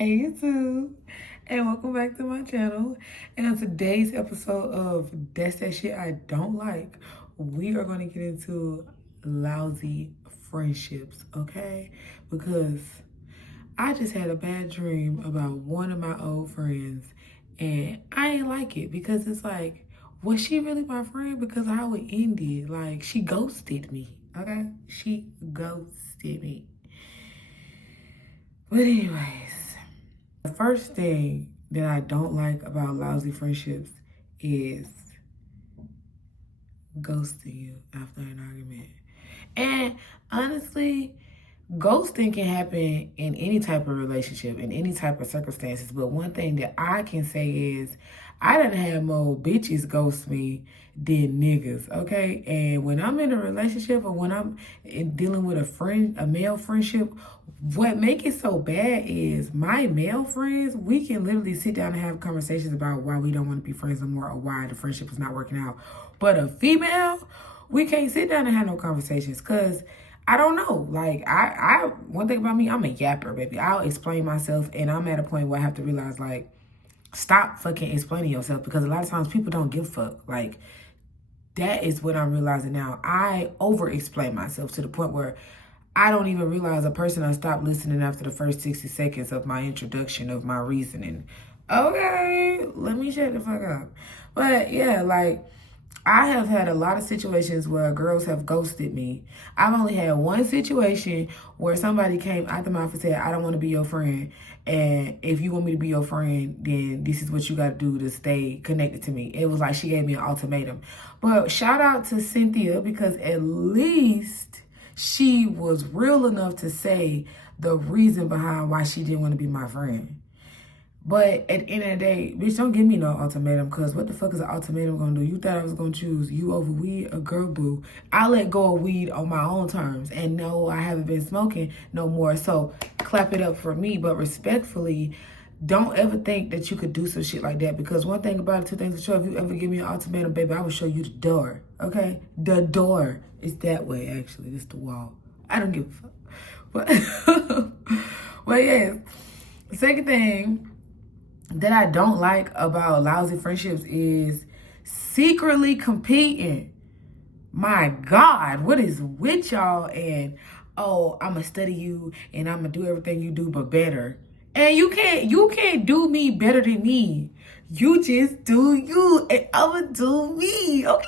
Hey YouTube, and welcome back to my channel. And on today's episode of That's That Shit I Don't Like, we are going to get into lousy friendships, okay? Because I just had a bad dream about one of my old friends, and I ain't like it because it's like, was she really my friend? Because how it ended, like, she ghosted me, okay? She ghosted me. But anyways, the first thing that I don't like about lousy friendships is ghosting you after an argument. And honestly, ghosting can happen in any type of relationship, in any type of circumstances. But one thing that I can say is I done had more bitches ghost me than niggas, okay? And when I'm in a relationship or when I'm dealing with a male friendship, what make it so bad is my male friends, we can literally sit down and have conversations about why we don't want to be friends no more or why the friendship is not working out. But a female, we can't sit down and have no conversations because I don't know. Like, one thing about me, I'm a yapper, baby. I'll explain myself, and I'm at a point where I have to realize, like, stop fucking explaining yourself because a lot of times people don't give a fuck. Like, that is what I'm realizing now. I over-explain myself to the point where I don't even realize a person will stop listening after the first 60 seconds of my introduction of my reasoning. Okay, let me shut the fuck up. But yeah, like, I have had a lot of situations where girls have ghosted me. I've only had one situation where somebody came out the mouth and said, I don't want to be your friend. And if you want me to be your friend, then this is what you got to do to stay connected to me. It was like she gave me an ultimatum. But shout out to Cynthia because at least she was real enough to say the reason behind why she didn't want to be my friend. But at the end of the day, bitch, don't give me no ultimatum because what the fuck is an ultimatum going to do? You thought I was going to choose you over weed or girl boo. I let go of weed on my own terms. And no, I haven't been smoking no more. So clap it up for me. But respectfully, don't ever think that you could do some shit like that. Because one thing about it, two things for sure, if you ever give me an ultimatum, baby, I will show you the door. Okay? The door is that way, actually. It's the wall. I don't give a fuck. But yes. Second thing that I don't like about lousy friendships is secretly competing. My God, what is with y'all? And oh, I'ma study you and I'ma do everything you do but better. And you can't do me better than me. You just do you and I'ma do me. Okay.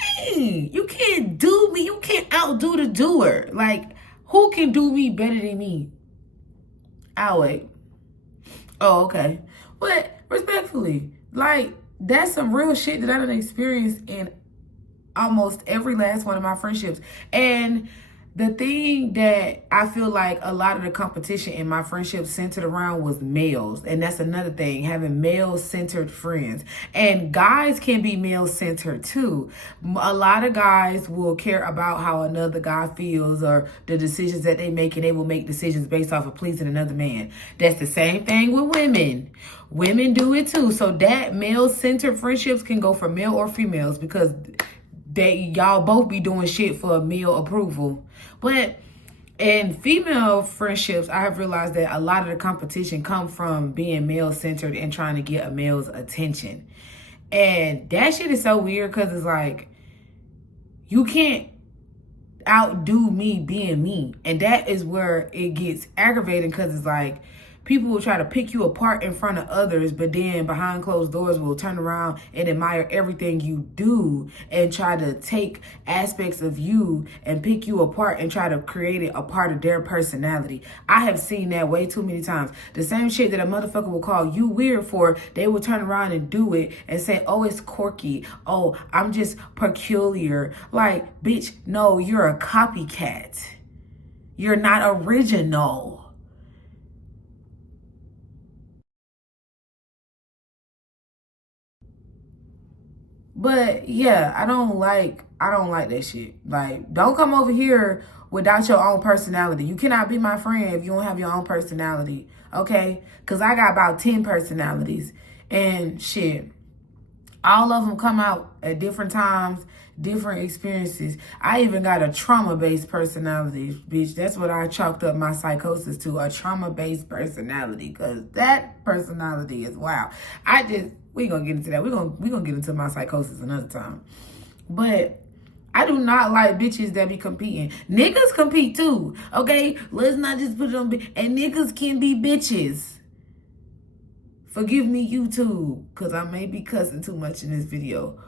Hey, you can't do me. You can't outdo the doer. Like, who can do me better than me? I'll wait. Oh, okay. But respectfully, like, that's some real shit that I done experienced in almost every last one of my friendships. And the thing that I feel like a lot of the competition in my friendships centered around was males. And that's another thing, having male-centered friends. And guys can be male-centered too. A lot of guys will care about how another guy feels or the decisions that they make, and they will make decisions based off of pleasing another man. That's the same thing with women. Women do it too. So that male-centered friendships can go for male or females because y'all both be doing shit for male approval. But in female friendships, I have realized that a lot of the competition come from being male-centered and trying to get a male's attention. And that shit is so weird because it's like, you can't outdo me being me. And that is where it gets aggravating because it's like, people will try to pick you apart in front of others, but then behind closed doors will turn around and admire everything you do and try to take aspects of you and pick you apart and try to create it a part of their personality. I have seen that way too many times. The same shit that a motherfucker will call you weird for, they will turn around and do it and say, oh, it's quirky. Oh, I'm just peculiar. Like, bitch, no, you're a copycat. You're not original. But yeah, I don't like that shit. Like, don't come over here without your own personality. You cannot be my friend if you don't have your own personality, okay? Because I got about 10 personalities. And shit, All of them come out at different times, different experiences. I even got a trauma-based personality, bitch. That's what I chalked up my psychosis to, a trauma-based personality, because that personality is wow. We gonna get into that. We gonna get into my psychosis another time. But I do not like bitches that be competing. Niggas compete too, okay? Let's not just put it on. And niggas can be bitches. Forgive me, YouTube, because I may be cussing too much in this video.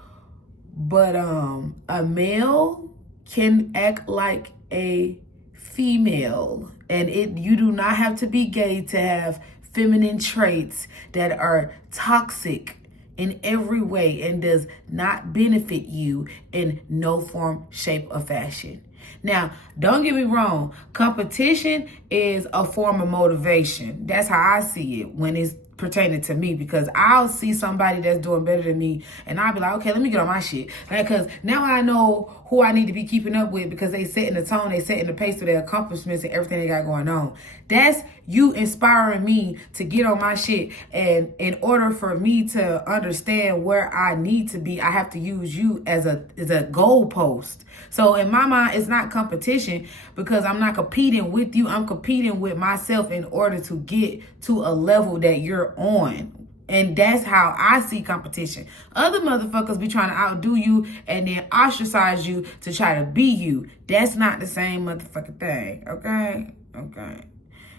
But a male can act like a female. And you do not have to be gay to have feminine traits that are toxic in every way and does not benefit you in no form, shape, or fashion. Now, don't get me wrong. Competition is a form of motivation. That's how I see it when it's pertaining to me, because I'll see somebody that's doing better than me and I'll be like, okay, let me get on my shit. Because now I know who I need to be keeping up with, because they setting the tone, they setting the pace for their accomplishments and everything they got going on. That's you inspiring me to get on my shit. And in order for me to understand where I need to be, I have to use you as a goalpost. So in my mind, it's not competition, because I'm not competing with you. I'm competing with myself in order to get to a level that you're on. And that's how I see competition. Other motherfuckers be trying to outdo you and then ostracize you to try to be you. That's not the same motherfucking thing, okay? Okay.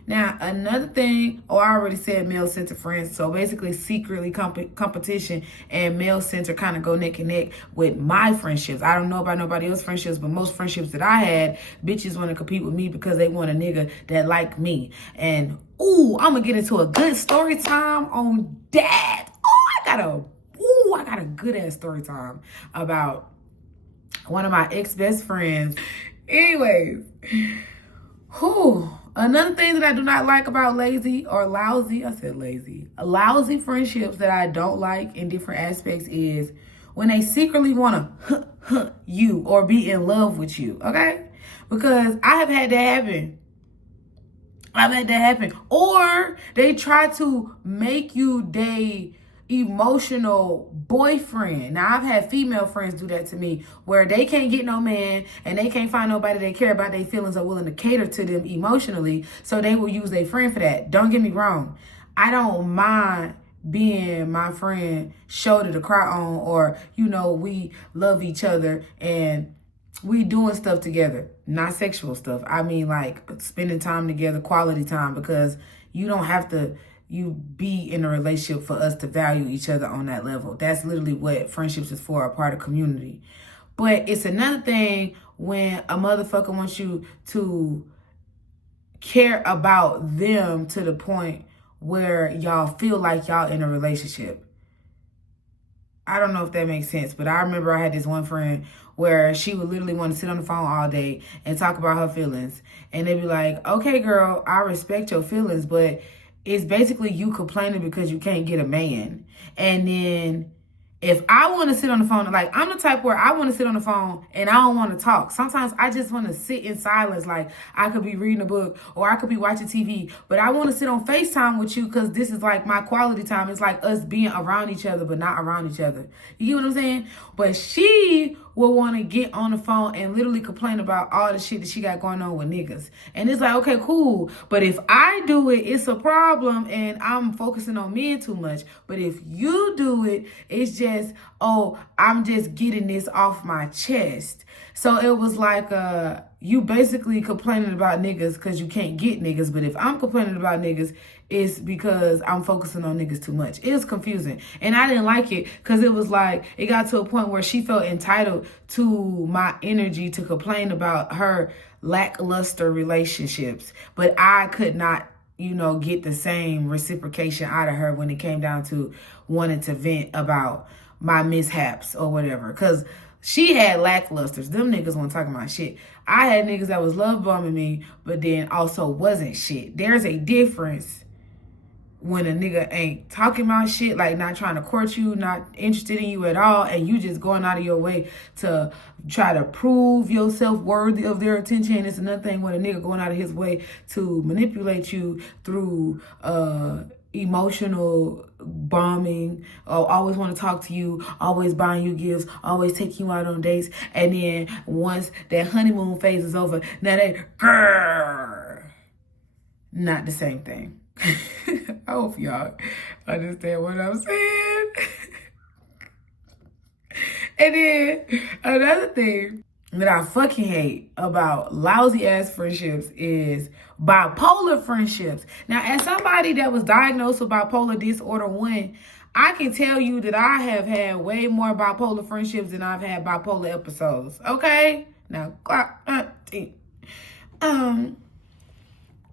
Now, another thing, I already said male-centered friends. So basically, secretly competition and male-centered kind of go neck and neck with my friendships. I don't know about nobody else's friendships, but most friendships that I had, bitches want to compete with me because they want a nigga that like me. And, I'm going to get into a good story time on that. I got a good-ass story time about one of my ex-best friends. Anyways, another thing that I do not like about lousy friendships that I don't like in different aspects is when they secretly want to you or be in love with you, okay? Because I have had that happen. Or they try to make you their emotional boyfriend. Now, I've had female friends do that to me, where they can't get no man and they can't find nobody they care about their feelings or willing to cater to them emotionally, so they will use their friend for that. Don't get me wrong. I don't mind being my friend shoulder to cry on, or, we love each other and we doing stuff together. Not sexual stuff. I mean, like spending time together, quality time, because you don't have to be in a relationship for us to value each other on that level. That's literally what friendships is for, a part of community. But it's another thing when a motherfucker wants you to care about them to the point where y'all feel like y'all in a relationship. I don't know if that makes sense, but I remember I had this one friend where she would literally want to sit on the phone all day and talk about her feelings. And they'd be like, okay, girl, I respect your feelings, but it's basically you complaining because you can't get a man. And then if I want to sit on the phone, like I'm the type where I want to sit on the phone and I don't want to talk. Sometimes I just want to sit in silence. Like I could be reading a book or I could be watching TV, but I want to sit on FaceTime with you because this is like my quality time. It's like us being around each other, but not around each other. You get what I'm saying? But she will want to get on the phone and literally complain about all the shit that she got going on with niggas. And it's like, okay, cool. But if I do it, it's a problem and I'm focusing on men too much. But if you do it, it's just, I'm just getting this off my chest. So it was like, you basically complaining about niggas because you can't get niggas. But if I'm complaining about niggas, it's because I'm focusing on niggas too much. It was confusing. And I didn't like it because it was like, it got to a point where she felt entitled to my energy to complain about her lackluster relationships. But I could not, get the same reciprocation out of her when it came down to wanting to vent about my mishaps or whatever. Because she had lacklusters. Them niggas weren't talking about shit. I had niggas that was love bombing me, but then also wasn't shit. There's a difference when a nigga ain't talking about shit, like not trying to court you, not interested in you at all, and you just going out of your way to try to prove yourself worthy of their attention. It's another thing when a nigga going out of his way to manipulate you through emotional bombing, or always want to talk to you, always buying you gifts, always taking you out on dates, and then once that honeymoon phase is over, now they not the same thing. I hope y'all understand what I'm saying. And then another thing that I fucking hate about lousy ass friendships is bipolar friendships. Now, as somebody that was diagnosed with bipolar disorder 1, I can tell you that I have had way more bipolar friendships than I've had bipolar episodes. Okay? Now,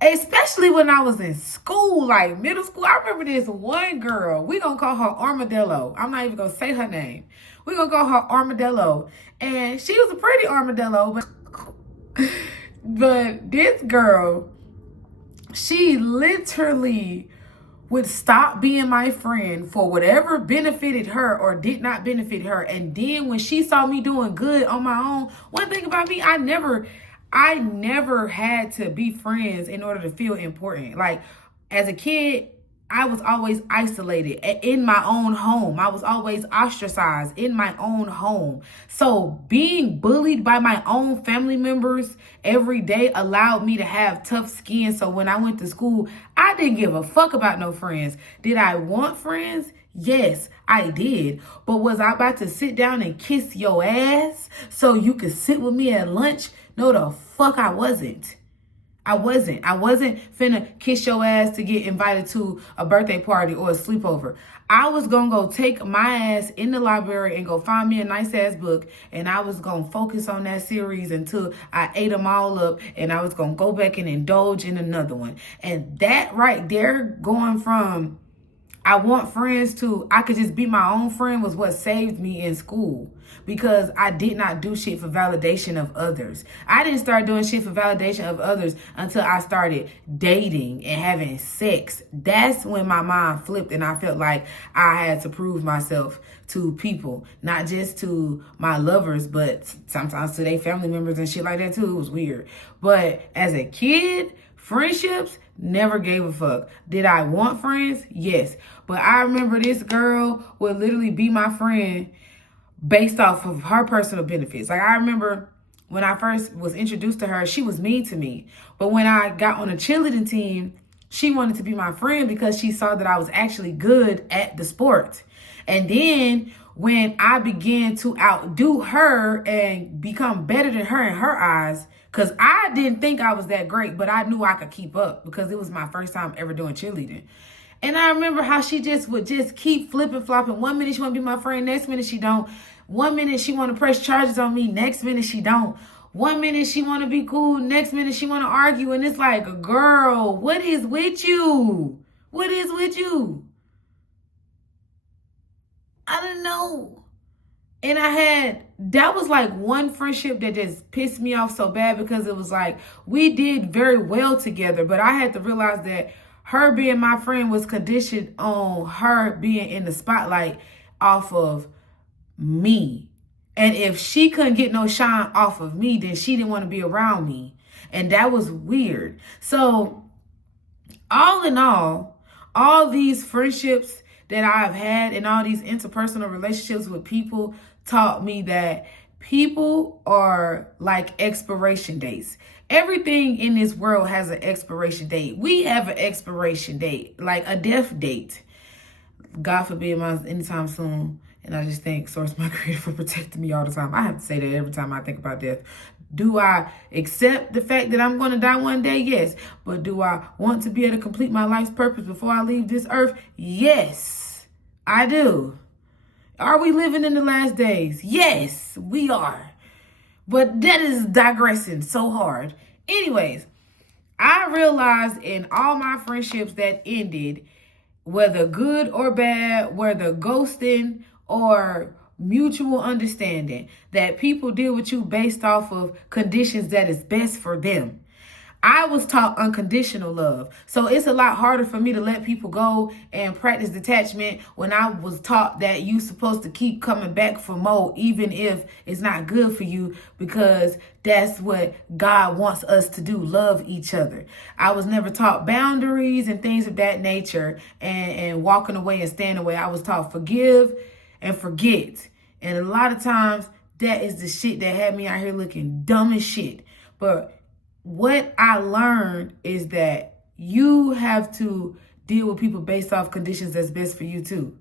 especially when I was in school, like middle school. I remember this one girl. We gonna call her Armadillo. I'm not even gonna say her name. We gonna call her Armadillo. And she was a pretty armadillo, but this girl, she literally would stop being my friend for whatever benefited her or did not benefit her. And then when she saw me doing good on my own, one thing about me, I never had to be friends in order to feel important. Like, as a kid, I was always isolated in my own home. I was always ostracized in my own home. So being bullied by my own family members every day allowed me to have tough skin. So when I went to school, I didn't give a fuck about no friends. Did I want friends? Yes, I did. But was I about to sit down and kiss your ass so you could sit with me at lunch? No, the fuck I wasn't. I wasn't finna kiss your ass to get invited to a birthday party or a sleepover. I was gonna go take my ass in the library and go find me a nice ass book, and I was gonna focus on that series until I ate them all up, and I was gonna go back and indulge in another one. And that right there, going from I want friends to I could just be my own friend, was what saved me in school, because I did not do shit for validation of others. I didn't start doing shit for validation of others until I started dating and having sex. That's when my mind flipped and I felt like I had to prove myself to people, not just to my lovers, but sometimes to their family members and shit like that too. It was weird. But as a kid, friendships, never gave a fuck. Did I want friends? Yes. But I remember this girl would literally be my friend based off of her personal benefits. Like, I remember when I first was introduced to her, she was mean to me. But when I got on a cheerleading team, she wanted to be my friend because she saw that I was actually good at the sport. And then when I began to outdo her and become better than her in her eyes, because I didn't think I was that great, but I knew I could keep up because it was my first time ever doing cheerleading. And I remember how she just would just keep flipping, flopping. 1 minute she want to be my friend, next minute she don't. 1 minute she want to press charges on me, next minute she don't. 1 minute she want to be cool, next minute she want to argue. And it's like, girl, what is with you? What is with you? I don't know. And that was like one friendship that just pissed me off so bad, because it was like, we did very well together, but I had to realize that her being my friend was conditioned on her being in the spotlight off of me. And if she couldn't get no shine off of me, then she didn't want to be around me. And that was weird. So all in all these friendships that I've had and all these interpersonal relationships with people taught me that people are like expiration dates. Everything in this world has an expiration date. We have an expiration date, like a death date. God forbid mine's anytime soon. And I just thank Source, my creator, for protecting me all the time. I have to say that every time I think about death. Do I accept the fact that I'm going to die one day? Yes. But do I want to be able to complete my life's purpose before I leave this earth? Yes, I do. Are we living in the last days? Yes, we are. But that is digressing so hard. Anyways, I realized in all my friendships that ended, whether good or bad, whether ghosting or mutual understanding, that people deal with you based off of conditions that is best for them. I was taught unconditional love. So it's a lot harder for me to let people go and practice detachment when I was taught that you're supposed to keep coming back for more, even if it's not good for you, because that's what God wants us to do, love each other. I was never taught boundaries and things of that nature, and walking away and staying away. I was taught forgive and forget. And a lot of times that is the shit that had me out here looking dumb as shit. But what I learned is that you have to deal with people based off conditions that's best for you too.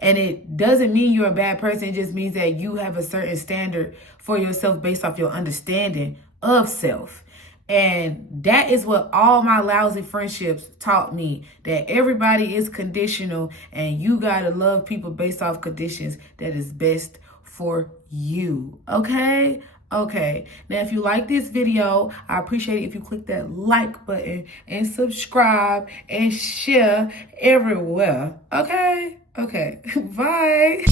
And it doesn't mean you're a bad person. It just means that you have a certain standard for yourself based off your understanding of self. And that is what all my lousy friendships taught me, that everybody is conditional and you got to love people based off conditions that is best for you. Okay? Okay, now if you like this video, I appreciate it if you click that like button and subscribe and share everywhere. Okay, bye.